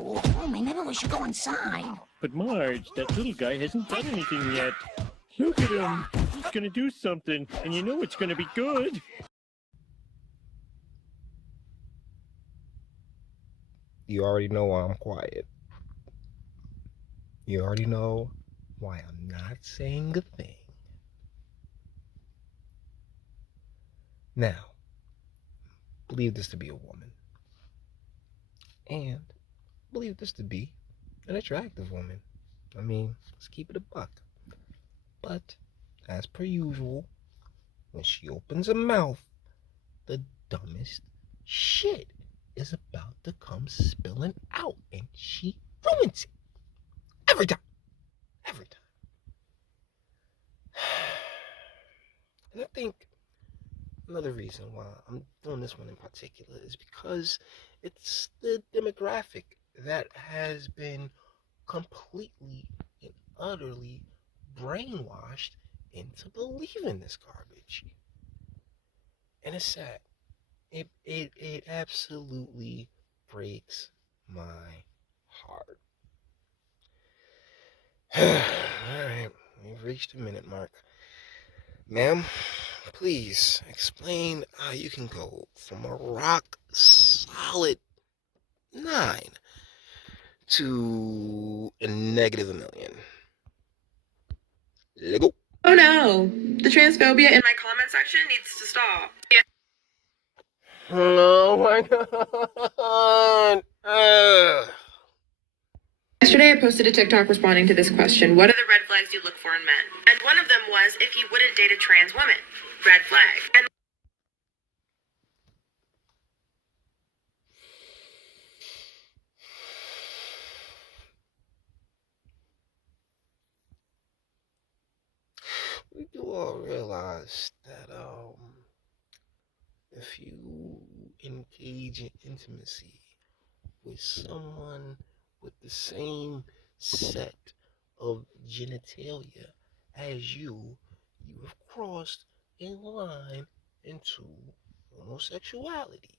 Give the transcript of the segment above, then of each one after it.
Oh, maybe we should go inside. But Marge, that little guy hasn't done anything yet. Look at him. He's gonna do something, and you know it's gonna be good. You already know why I'm quiet. You already know why I'm not saying a thing. Now, believe this to be a woman. And believe this to be an attractive woman. I mean, let's keep it a buck. But, as per usual, when she opens her mouth, the dumbest shit is about to come spilling out, and she ruins it. Every time. Every time. And I think another reason why I'm doing this one in particular is because it's the demographic that has been completely and utterly brainwashed into believing this garbage. And it's sad. It absolutely breaks my heart. Alright, we've reached the minute mark. Ma'am, please explain how you can go from a rock solid 9 to a negative 1 million. Lego. Oh no, the transphobia in my comment section needs to stop. Oh my god. Yesterday I posted a TikTok responding to this question. What are the red flags you look for in men? And one of them was if he wouldn't date a trans woman. Red flag. And we do all realize that if you engage in intimacy with someone with the same set of genitalia as you have crossed a line into homosexuality,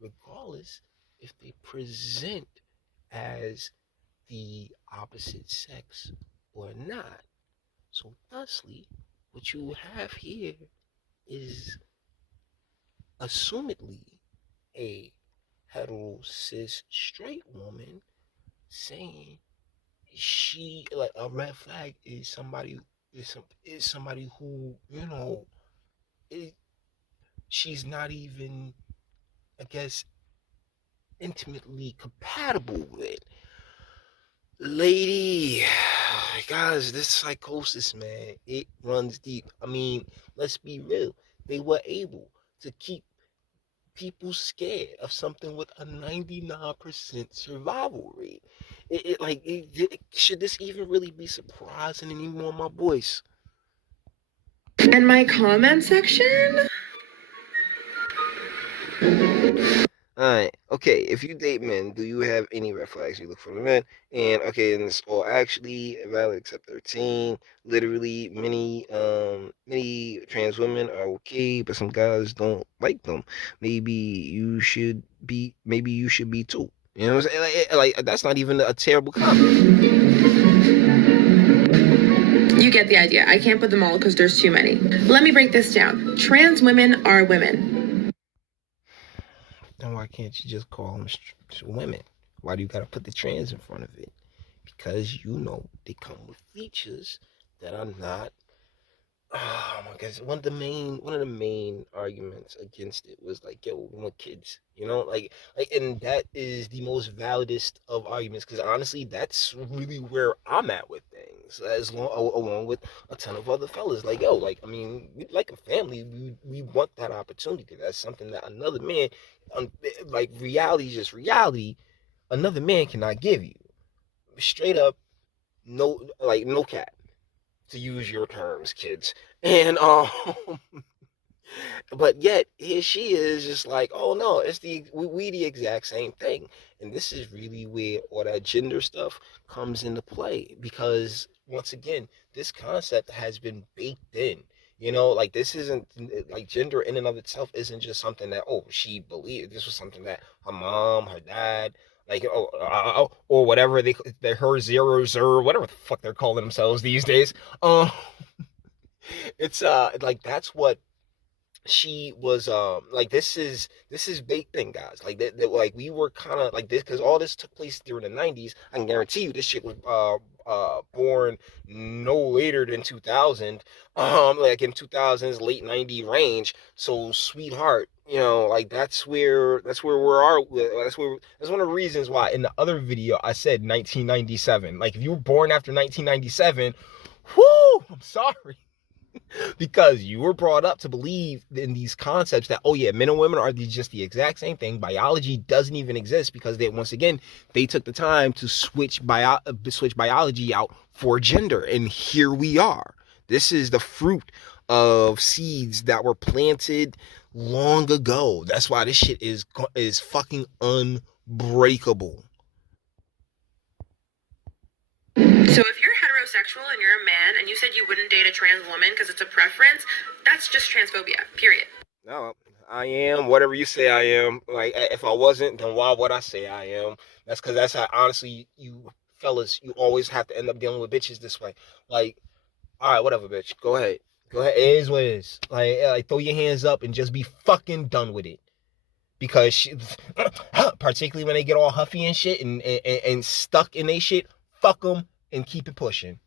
regardless if they present as the opposite sex or not. So thusly, what you have here is assumedly a hetero cis straight woman saying she, like, a red flag is somebody who, you know, she's not even, I guess, intimately compatible with. Lady, guys, this psychosis, man, it runs deep. I mean, let's be real. They were able to keep people scared of something with a 99% survival rate. Should this even really be surprising anymore, my boys? and my comment section? Alright, okay, if you date men, do you have any red flags you look for in men? And okay, and it's all actually valid except 13. Literally, many trans women are okay, but some guys don't like them. Maybe you should be too. You know what I'm saying? Like that's not even a terrible comment. You get the idea. I can't put them all because there's too many. Let me break this down. Trans women are women. And why can't you just call them women? Why do you gotta put the trans in front of it? Because you know they come with features that are not. Oh my goodness! One of the main arguments against it was like, yo, we want kids, you know, and that is the most validest of arguments, because honestly, that's really where I'm at with things, along with a ton of other fellas. Like, yo, like, I mean, we like a family, we want that opportunity. That's something that another man, like, reality is just reality. Another man cannot give you, straight up, no, like, no cap, to use your terms, kids. And but yet here she is just like, oh no, it's we the exact same thing. And this is really where all that gender stuff comes into play, because once again, this concept has been baked in. You know, like, this isn't, like, gender in and of itself isn't just something that, oh, she believed. This was something that her mom, her dad, Like, or whatever they're her zeros or whatever the fuck they're calling themselves these days. It's like that's what she was like. This is big thing, guys. Like that like we were kind of like this because all this took place during the 90s. I can guarantee you this shit was born no later than 2000, like in 2000s late 90 range. So sweetheart, like that's where we are. That's one of the reasons why in the other video I said 1997. Like if you were born after 1997, whoo, I'm sorry, because you were brought up to believe in these concepts that, oh yeah, men and women are just the exact same thing. Biology doesn't even exist because once again they took the time to switch biology out for gender, and here we are. This is the fruit of seeds that were planted long ago. That's why this shit is fucking unbreakable. So if you're heterosexual and you're a man and you said you wouldn't date a trans woman because it's a preference, that's just transphobia, period. No, I am whatever you say I am. Like, if I wasn't, then why would I say I am? That's how, honestly, you fellas, you always have to end up dealing with bitches this way. Like, all right, whatever, bitch. Go ahead. Go ahead. It is what it is. Like throw your hands up and just be fucking done with it. Because particularly when they get all huffy and shit and stuck in they shit, fuck them and keep it pushing.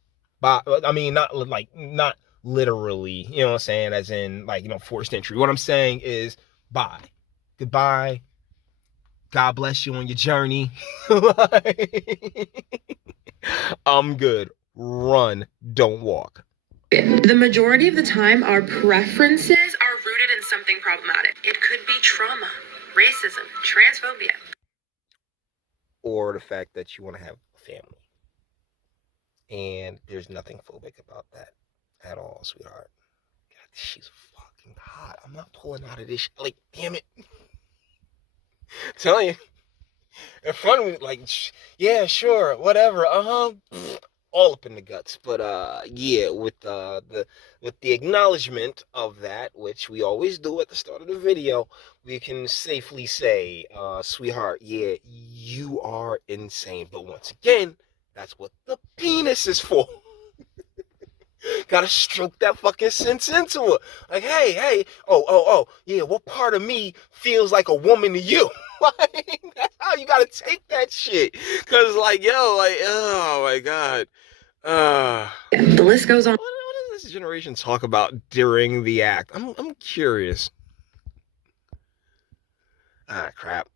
But I mean, not literally, you know what I'm saying, as in like, forced entry. What I'm saying is bye. Goodbye. God bless you on your journey. I'm good. Run, don't walk. The majority of the time, our preferences are rooted in something problematic. It could be trauma, racism, transphobia, or the fact that you want to have a family. And there's nothing phobic about that at all, sweetheart. God, she's fucking hot. I'm not pulling out of this shit. Like, damn it. I'm telling you. In front of me, like, yeah, sure, whatever. All up in the guts. But yeah, with the acknowledgement of that, which we always do at the start of the video, we can safely say, sweetheart, yeah, you are insane. But once again, that's what the penis is for. Gotta stroke that fucking sense into her. Like, hey, oh, yeah, what part of me feels like a woman to you? Like, that's how you gotta take that shit. Cause like, yo, like, oh my God. the list goes on. What does this generation talk about during the act? I'm curious. Ah, crap.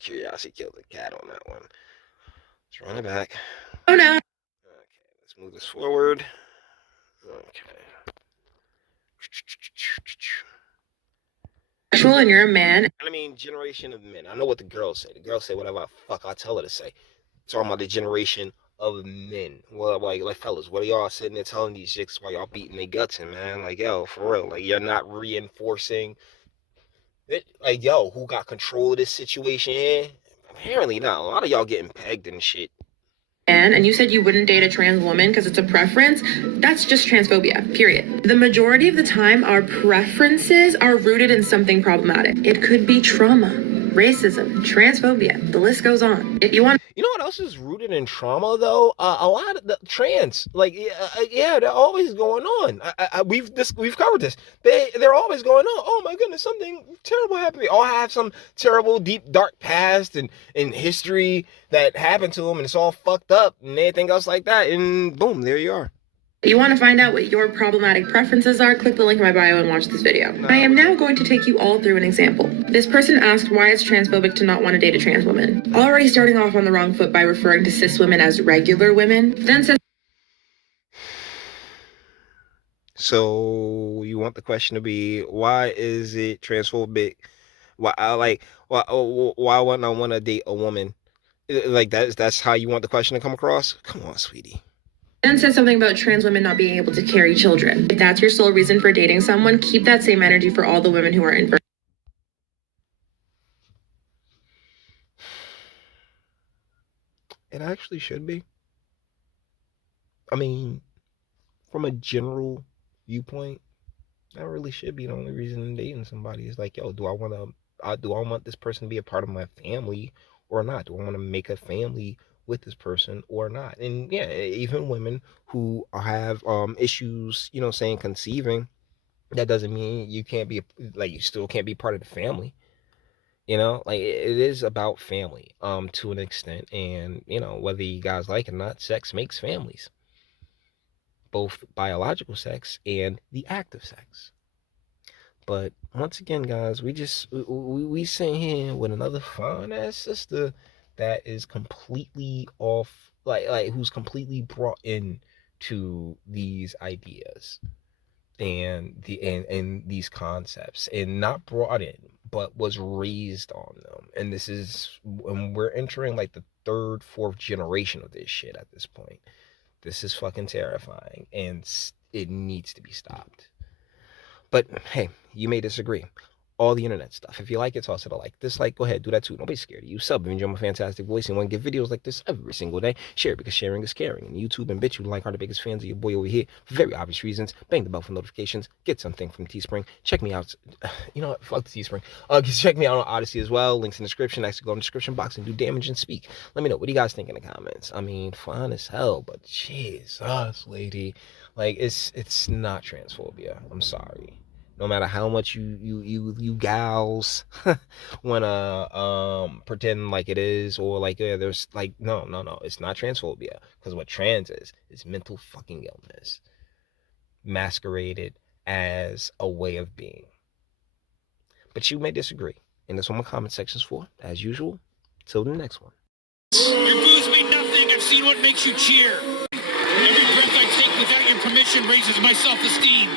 Curiosity killed the cat on that one. Let's run it back. Oh no. Okay, let's move this forward. Okay. Sexual and you're a man. I mean, generation of men. I know what the girls say. The girls say whatever the fuck I tell her to say. Talking about the generation of men. Well, like fellas, what are y'all sitting there telling these chicks while y'all beating their guts in, man? Like, yo, for real. Like, you're not reinforcing it. Like, yo, who got control of this situation here? Apparently not. A lot of y'all getting pegged and shit. And you said you wouldn't date a trans woman because it's a preference, that's just transphobia, period. The majority of the time, our preferences are rooted in something problematic. It could be trauma, racism, transphobia, the list goes on. If you want... You know what else is rooted in trauma, though? A lot of the trans, like, yeah, they're always going on. We've covered this. They're always going on. Oh my goodness, something terrible happened. They all have some terrible, deep, dark past and history that happened to them, and it's all fucked up and anything else like that. And boom, there you are. If you want to find out what your problematic preferences are, click the link in my bio and watch this video. I am now going to take you all through an example. This person asked why it's transphobic to not want to date a trans woman. Already starting off on the wrong foot by referring to cis women as regular women, then says... So you want the question to be, why is it transphobic? Why wouldn't I want to date a woman? Like that's how you want the question to come across? Come on, sweetie. Then says something about trans women not being able to carry children. If that's your sole reason for dating someone, keep that same energy for all the women who are infertile. It actually should be. I mean, from a general viewpoint, that really should be the only reason in dating somebody is like, yo, do I want this person to be a part of my family, or not? Do I want to make a family with this person or not? And yeah, even women who have issues, you know, saying conceiving, that doesn't mean you can't be like, you still can't be part of the family. You know, like it is about family to an extent, and you know, whether you guys like it or not, sex makes families, both biological sex and the act of sex. But once again, guys, we sit here with another fine ass sister that is completely off, like who's completely brought in to these ideas and and these concepts, and not brought in, but was raised on them. And this is, and we're entering like the third, fourth generation of this shit at this point. This is fucking terrifying, and it needs to be stopped. But hey, you may disagree. All the internet stuff. If you like it, toss it a like. Dislike, go ahead, do that too. Nobody's scared of you. Sub if you enjoy my fantastic voice and want to get videos like this every single day. Share it because sharing is caring. And YouTube and Bitchute like are the biggest fans of your boy over here for very obvious reasons. Bang the bell for notifications. Get something from Teespring. Check me out. You know what? Fuck the Teespring. Check me out on Odyssey as well. Links in the description. Actually go in the description box and do damage and speak. Let me know. What do you guys think in the comments? I mean, fun as hell, but Jesus, lady. Like, it's not transphobia. I'm sorry. No matter how much you gals wanna pretend like it is, or like, yeah, there's like, no, it's not transphobia, because what trans is mental fucking illness masqueraded as a way of being. But you may disagree, and that's what my comment section's for, as usual. Till the next one. Your booze mean nothing. I've seen what makes you cheer. Every breath I take without your permission raises my self-esteem.